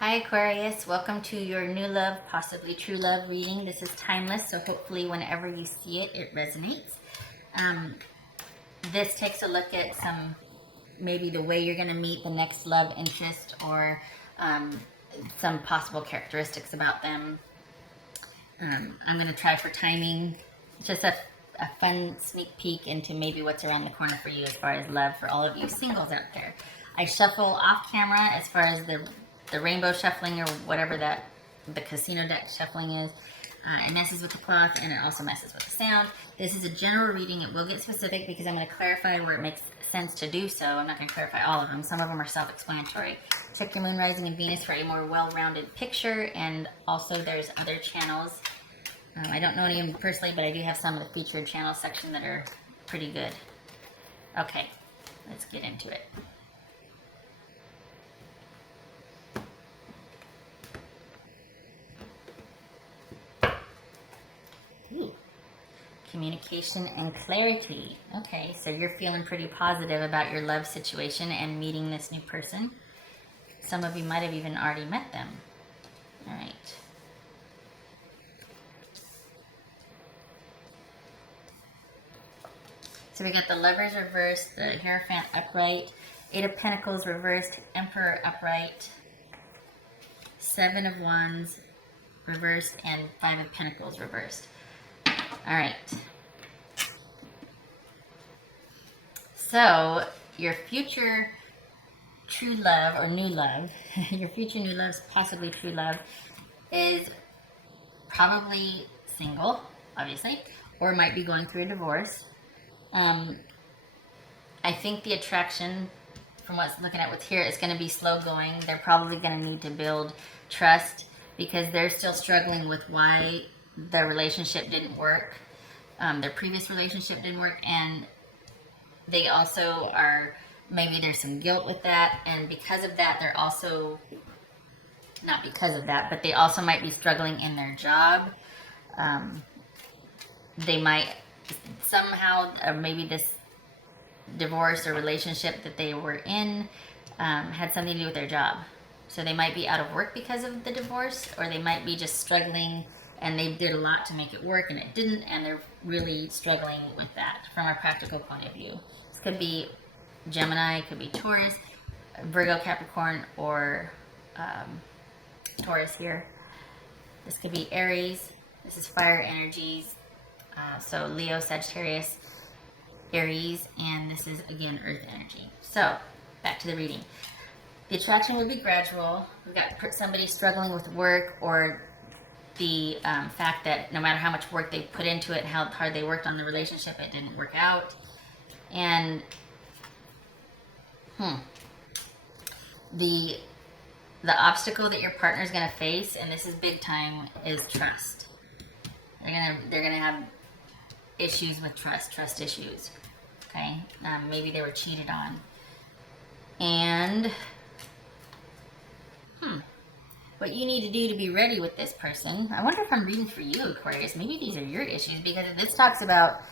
Hi Aquarius, welcome to your new love, possibly true love reading. This is timeless, so hopefully whenever you see it, it resonates. This takes a look at maybe the way you're going to meet the next love interest or some possible characteristics about them. I'm going to try for timing, just a fun sneak peek into maybe what's around the corner for you as far as love for all of you singles out there. I shuffle off camera as far as the rainbow shuffling or whatever the casino deck shuffling is. It messes with the cloth and it also messes with the sound. This is a general reading. It will get specific because I'm going to clarify where it makes sense to do so. I'm not going to clarify all of them. Some of them are self-explanatory. Check your moon, rising, and Venus for a more well-rounded picture, and also there's other channels. I don't know any of them personally, but I do have some of the featured channel section that are pretty good. Okay, let's get into it. Ooh. Communication and clarity. Okay, so you're feeling pretty positive about your love situation and meeting this new person. Some of you might have even already met them. All right. So we got the Lovers reversed, the Hierophant upright, Eight of Pentacles reversed, Emperor upright, Seven of Wands reversed, and Five of Pentacles reversed. All right. So your future true love or new love, your future new love's possibly true love, is probably single, obviously, or might be going through a divorce. I think the attraction, from what's looking at what's here, is going to be slow going. They're probably going to need to build trust because they're still struggling with why their relationship didn't work. Their previous relationship didn't work, and they also are, maybe there's some guilt with that, and because of that, they're also, not because of that, but they also might be struggling in their job. They might somehow, or maybe this divorce or relationship that they were in had something to do with their job. So they might be out of work because of the divorce, or they might be just struggling and they did a lot to make it work and it didn't, and they're really struggling with that from a practical point of view. This could be Gemini, it could be Taurus, Virgo, Capricorn, or Taurus here. This could be Aries. This is fire energies. So Leo, Sagittarius, Aries, and this is again earth energy. So back to the reading. The attraction would be gradual. We've got somebody struggling with work, or the fact that no matter how much work they put into it, how hard they worked on the relationship, it didn't work out. And the obstacle that your partner is going to face, and this is big time, is trust. They're gonna have issues with trust issues. Okay, maybe they were cheated on, and what you need to do to be ready with this person. I wonder if I'm reading for you, Aquarius. Maybe these are your issues, because this talks about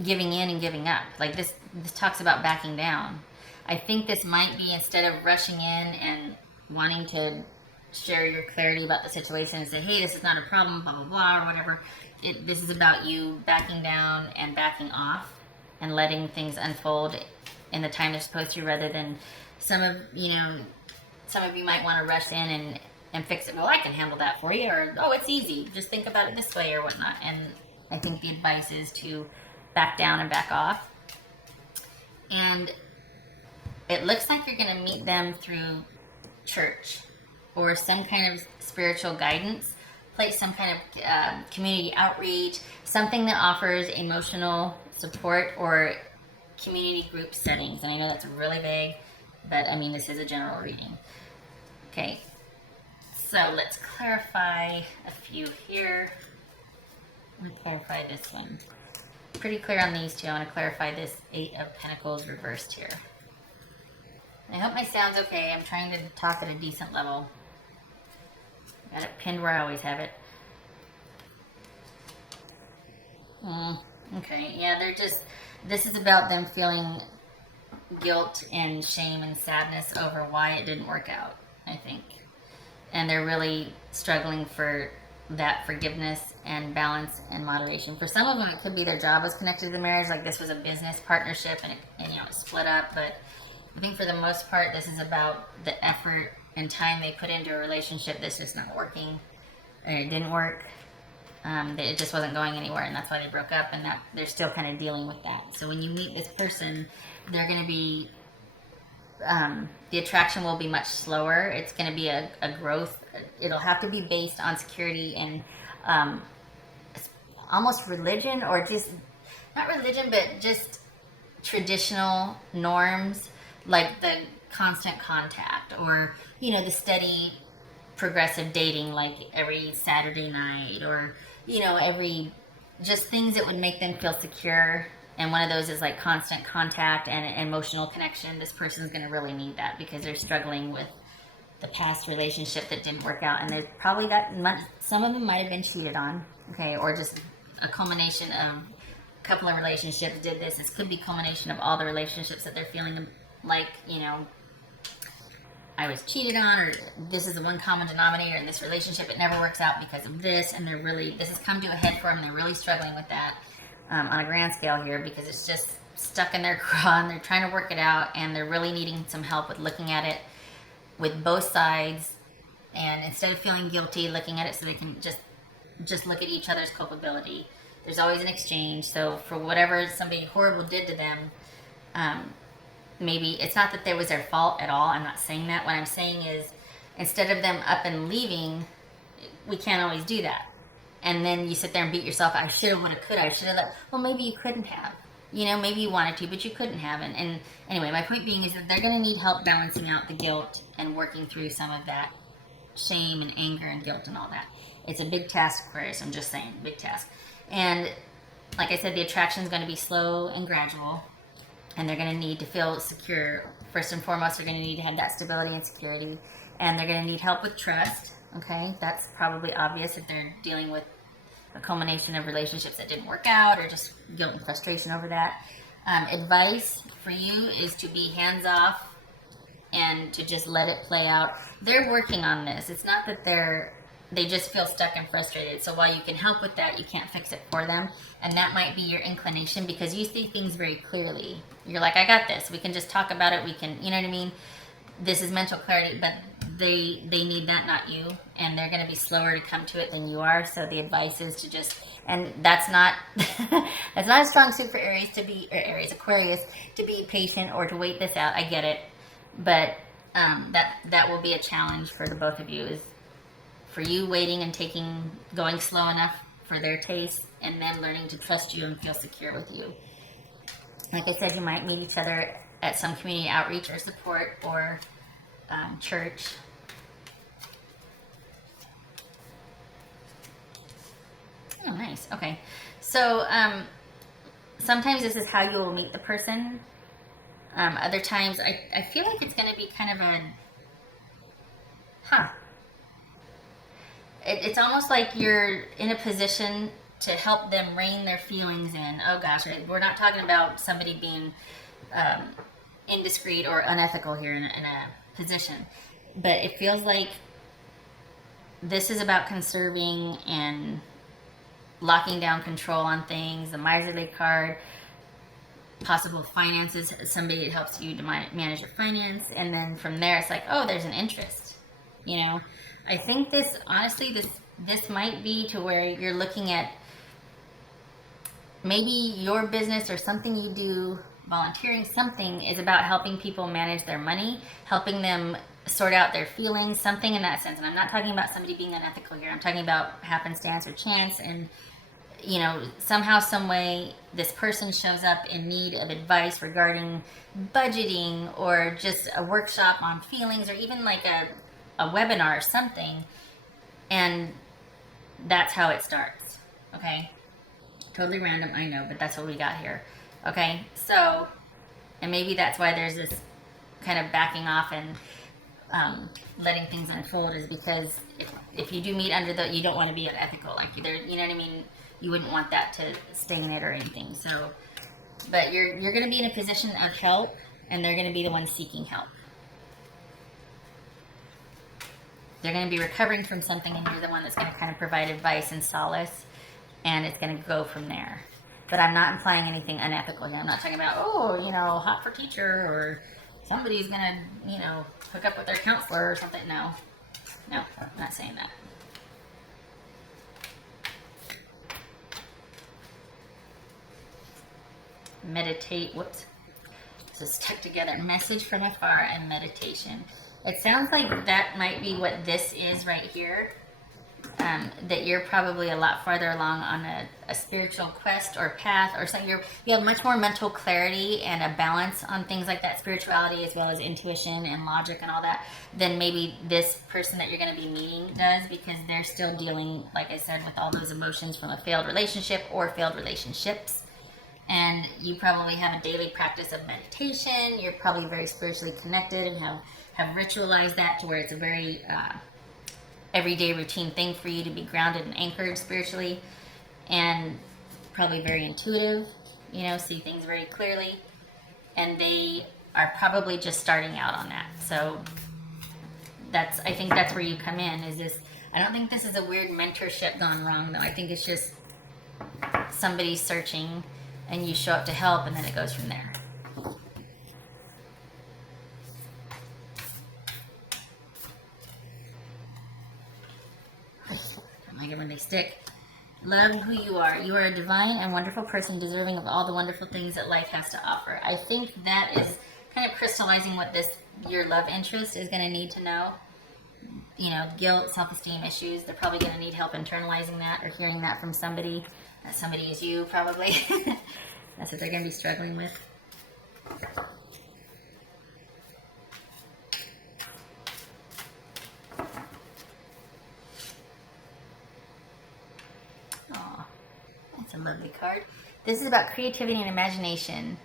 giving in and giving up. Like this talks about backing down. I think this might be, instead of rushing in and wanting to share your clarity about the situation and say, hey, this is not a problem, blah, blah, blah, or whatever. This is about you backing down and backing off and letting things unfold in the time they're supposed to, rather than some of you might want to rush in and fix it. Well, I can handle that for you, or, oh, it's easy, just think about it this way, or whatnot. And I think the advice is to back down and back off. And it looks like you're going to meet them through church or some kind of spiritual guidance, some kind of community outreach, something that offers emotional support, or community group settings. And I know that's really vague, but I mean, this is a general reading. Okay, so let's clarify a few here. Let me clarify this one. Pretty clear on these two. I want to clarify this Eight of Pentacles reversed here. I hope my sound's okay. I'm trying to talk at a decent level. Got it pinned where I always have it. Okay, yeah, this is about them feeling guilt and shame and sadness over why it didn't work out, I think. And they're really struggling for that forgiveness and balance and moderation. For some of them, it could be their job was connected to the marriage, like this was a business partnership and it split up. But I think for the most part, this is about the effort and time they put into a relationship that's just not working, and it didn't work. It just wasn't going anywhere, and that's why they broke up, and that they're still kind of dealing with that. So when you meet this person, they're going to be the attraction will be much slower. It's going to be a growth. It'll have to be based on security and almost religion, or just not religion, but just traditional norms, like the constant contact, or the steady progressive dating, like every Saturday night, or every, just things that would make them feel secure. And one of those is like constant contact and emotional connection. This person's going to really need that because they're struggling with the past relationship that didn't work out, and they've probably got some of them might have been cheated on, okay, or just a culmination of a couple of relationships did this. This could be culmination of all the relationships that they're feeling like, I was cheated on, or this is the one common denominator in this relationship. It never works out because of this, and this has come to a head for them, and they're really struggling with that on a grand scale here, because it's just stuck in their craw, and they're trying to work it out, and they're really needing some help with looking at it with both sides, and instead of feeling guilty, looking at it so they can just look at each other's culpability. There's always an exchange. So for whatever somebody horrible did to them, maybe it's not that there was their fault at all. I'm not saying that. What I'm saying is, instead of them up and leaving, we can't always do that. And then you sit there and beat yourself. I should have, would have, could have. I should have. Well, maybe you couldn't have. Maybe you wanted to, but you couldn't have. And anyway, my point being is that they're going to need help balancing out the guilt and working through some of that shame and anger and guilt and all that. It's a big task, Aquarius. I'm just saying, big task. And like I said, the attraction is going to be slow and gradual, and they're going to need to feel secure. First and foremost, they're going to need to have that stability and security, and they're going to need help with trust. Okay, that's probably obvious if they're dealing with a culmination of relationships that didn't work out, or just guilt and frustration over that. Advice for you is to be hands off and to just let it play out. They're working on this. It's not that they just feel stuck and frustrated. So while you can help with that, you can't fix it for them. And that might be your inclination, because you see things very clearly. You're like, I got this. We can just talk about it. We can, you know what I mean? This is mental clarity, but they need that, not you. And they're going to be slower to come to it than you are. So the advice is to just, and that's not that's not a strong suit for Aquarius to be patient or to wait this out. I get it, but that will be a challenge for the both of you, is for you waiting and going slow enough for their taste, and them learning to trust you and feel secure with you. Like I said, you might meet each other at some community outreach or support, or church. Oh, nice. Okay. So sometimes this is how you will meet the person. Other times, I feel like it's going to be kind of it's almost like you're in a position to help them rein their feelings in. Oh gosh, we're not talking about somebody being indiscreet or unethical here in a position, but it feels like this is about conserving and locking down control on things. The miserly card, possible finances, somebody that helps you to manage your finance, and then from there it's like, oh, there's an interest. I think this, honestly, this might be to where you're looking at maybe your business or something you do, volunteering, something is about helping people manage their money, helping them sort out their feelings, something in that sense. And I'm not talking about somebody being unethical here. I'm talking about happenstance or chance, and somehow, some way, this person shows up in need of advice regarding budgeting, or just a workshop on feelings, or even like a webinar or something, and that's how it starts. Okay, totally random, I know, but that's what we got here. Okay, so, and maybe that's why there's this kind of backing off and letting things unfold, is because if you do meet you don't want to be unethical, like either, you know what I mean, you wouldn't want that to stain it or anything. So, but you're going to be in a position of help, and they're going to be the ones seeking help. They're going to be recovering from something, and you're the one that's going to kind of provide advice and solace, and it's going to go from there. But I'm not implying anything unethical here. I'm not talking about, oh, you know, hot for teacher, or somebody's going to, you know, hook up with their counselor or something. No, I'm not saying that. Meditate, whoops. So stuck together, message from afar and meditation. It sounds like that might be what this is right here. That you're probably a lot farther along on a spiritual quest or path or something. You have much more mental clarity and a balance on things like that, spirituality as well as intuition and logic and all that, than maybe this person that you're going to be meeting does, because they're still dealing, like I said, with all those emotions from a failed relationship or failed relationships. And you probably have a daily practice of meditation. You're probably very spiritually connected and have ritualized that to where it's a very everyday routine thing for you to be grounded and anchored spiritually, and probably very intuitive, you know, see things very clearly. And they are probably just starting out on that. So I think that's where you come in, is this. I don't think this is a weird mentorship gone wrong, though. I think it's just somebody searching, and you show up to help, and then it goes from there. I like it when they stick. Love who you are. You are a divine and wonderful person, deserving of all the wonderful things that life has to offer. I think that is kind of crystallizing what your love interest is going to need to know. You know, guilt, self-esteem issues. They're probably going to need help internalizing that or hearing that from somebody. That somebody is you, probably. That's what they're going to be struggling with. Aw, that's a lovely card. This is about creativity and imagination.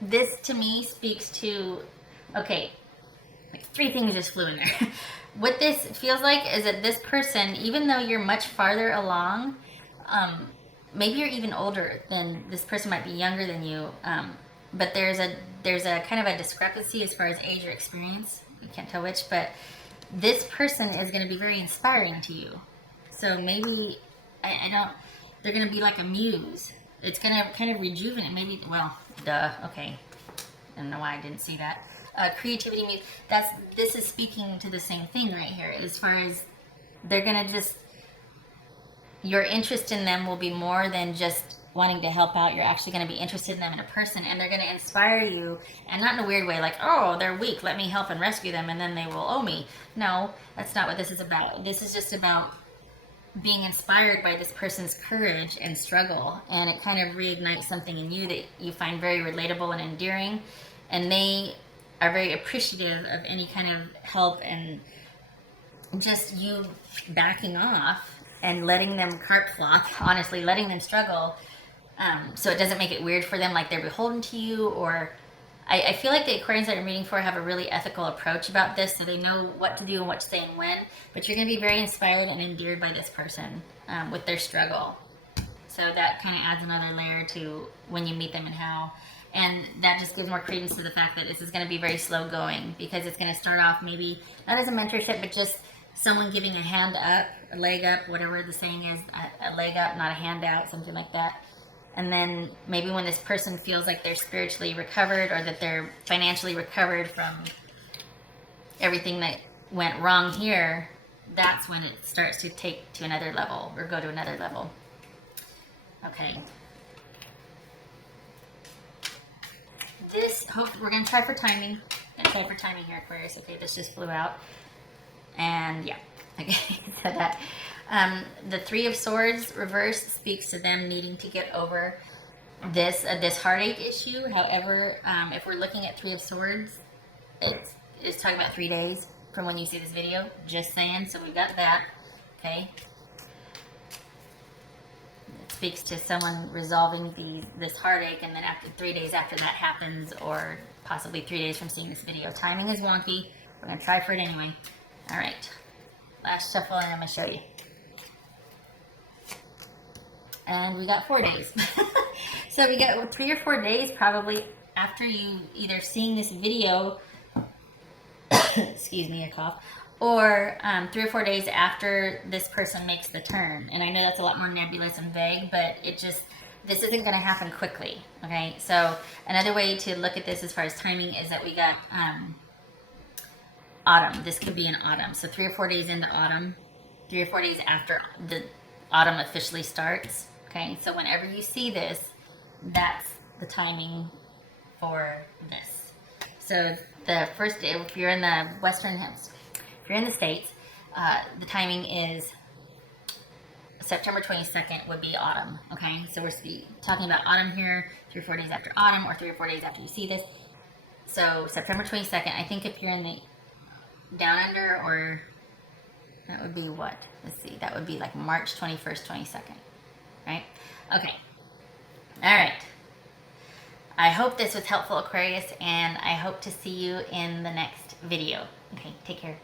This, to me, speaks to, okay, like 3 things just flew in there. What this feels like is that this person, even though you're much farther along, maybe you're even older than this person, might be younger than you, but there's a kind of a discrepancy as far as age or experience. You can't tell which, but this person is going to be very inspiring to you. So maybe they're going to be like a muse. It's going to kind of rejuvenate, maybe, well, okay. I don't know why I didn't see that. Creativity muse, this is speaking to the same thing right here, as far as they're going to just, your interest in them will be more than just wanting to help out. You're actually going to be interested in them in a person, and they're going to inspire you, and not in a weird way, like, oh, they're weak, let me help and rescue them, and then they will owe me. No, that's not what this is about. This is just about being inspired by this person's courage and struggle, and it kind of reignites something in you that you find very relatable and endearing, and they are very appreciative of any kind of help and just you backing off and letting them cart flop, honestly, letting them struggle, so it doesn't make it weird for them, like they're beholden to you. Or I feel like the Aquarians that I'm reading for have a really ethical approach about this, so they know what to do and what to say and when, but you're going to be very inspired and endeared by this person with their struggle. So that kind of adds another layer to when you meet them and how. And that just gives more credence to the fact that this is going to be very slow going, because it's going to start off maybe not as a mentorship, but just someone giving a hand up, a leg up, whatever the saying is, a leg up, not a hand out, something like that. And then maybe when this person feels like they're spiritually recovered, or that they're financially recovered from everything that went wrong here, that's when it starts to take to another level, or go to another level. Okay. We're going to try for timing. Here, Aquarius. Okay, this just flew out. And yeah, okay, so that the 3 of Swords reverse speaks to them needing to get over this heartache issue. However, if we're looking at 3 of Swords, it's talking about 3 days from when you see this video. Just saying, so we've got that. Okay, it speaks to someone resolving this heartache, and then after 3 days after that happens, or possibly 3 days from seeing this video. Timing is wonky. We're gonna try for it anyway. All right, last shuffle, and I'm going to show you. And we got 4 days. So we got 3 or 4 days, probably after you either seeing this video, excuse me, a cough, or 3 or 4 days after this person makes the turn. And I know that's a lot more nebulous and vague, but this isn't going to happen quickly. Okay, so another way to look at this as far as timing is that we got autumn. This could be in autumn. So 3 or 4 days into autumn, 3 or 4 days after the autumn officially starts. Okay, so whenever you see this, that's the timing for this. So the first day, if you're in the if you're in the States, the timing is September 22nd would be autumn. Okay, so we're talking about autumn here, 3 or 4 days after autumn, or 3 or 4 days after you see this. So September 22nd, I think if you're in the down under, or that would be what? Let's see, that would be like March 21st, 22nd, right? Okay, all right. I hope this was helpful, Aquarius, and I hope to see you in the next video. Okay, take care.